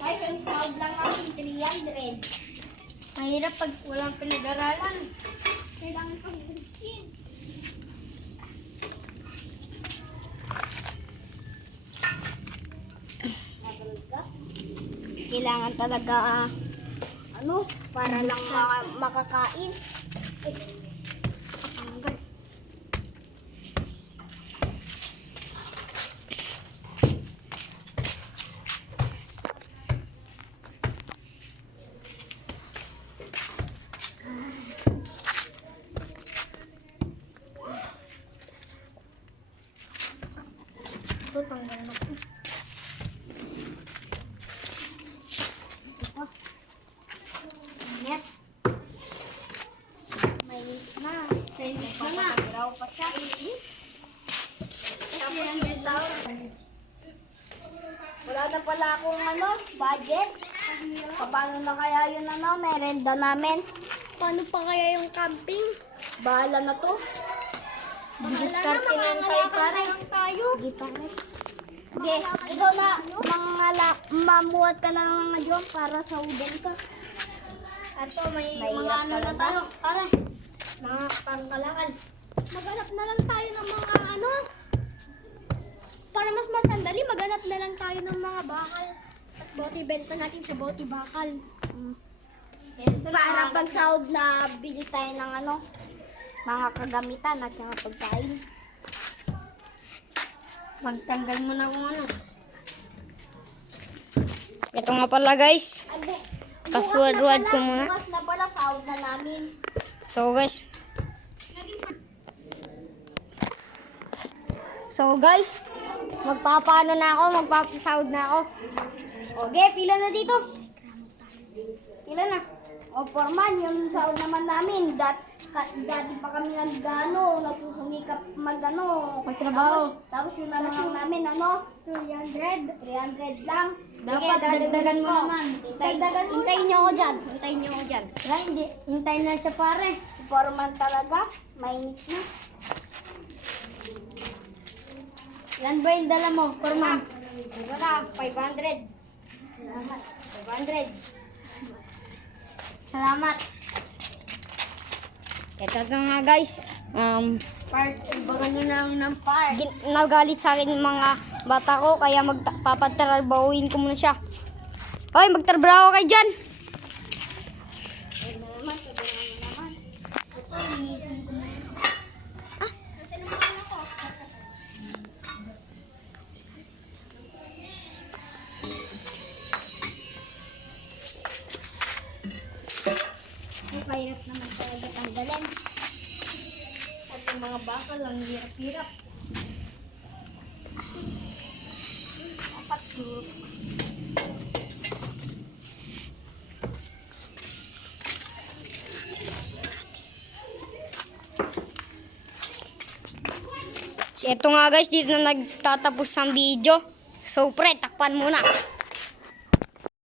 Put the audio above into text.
Guys, ang sahod lang natin 300. Mahirap pag walang pinag-aralan. Kailangan pang bigyan. Kailangan talaga para lang makakain. Ay, tanggal. Ito, tanggal na po. Ingat. Mainit na. Mainit na nga. Papagaraw pa siya. Wala na pala akong budget. Paano na kaya yun merenda namin? Paano pa kaya yung camping? Bahala na to. Diskarte na tayo pare. Sige pare. Sige, ikaw na, mamuhat ka na lang na dyan para sa udan ka. Ato, may Mahirap mga ano na talaga. tayo, pare. Mga pangkalakal. Maghanap na lang tayo ng mga para mas masandali, maghanap na lang tayo ng mga bakal. Tapos bote, benta natin sa bote bakal. Para pag sahod na bili tayo ng mga kagamitan at saka pagkain. Magtanggal mo na kung ano. Ito nga pala guys. Password ko muna. Bukas na pala, sahod na namin. So guys. Magpapaano na ako, magpapasahod na ako. Okay, pila na dito. Pila na. O Foreman, yung sahod naman namin, dati pa kami nagsusumikap Magtrabaho. Tapos yun na lang namin, 300. 300 lang. Dapat dagdagan mo naman. Hintayin niyo ako dyan. Tara, hindi. Hintayin na siya pare. Si Foreman talaga, mainit na. Yan ba yung dala mo, Forman? Wala, 500. Salamat. 500. Salamat. Ito na nga guys. Part, ibangan nyo lang ng part. Nagalit sa akin yung mga bata ko, kaya magpapatrabawin ko muna siya. Hoy, magtrabaho kayo dyan. Mahirap naman talaga tanggalin. At yung mga bakal lang, hirap-hirap. Dapat surut. Ito nga guys, dito na nagtatapos ang video. So pre, takpan muna.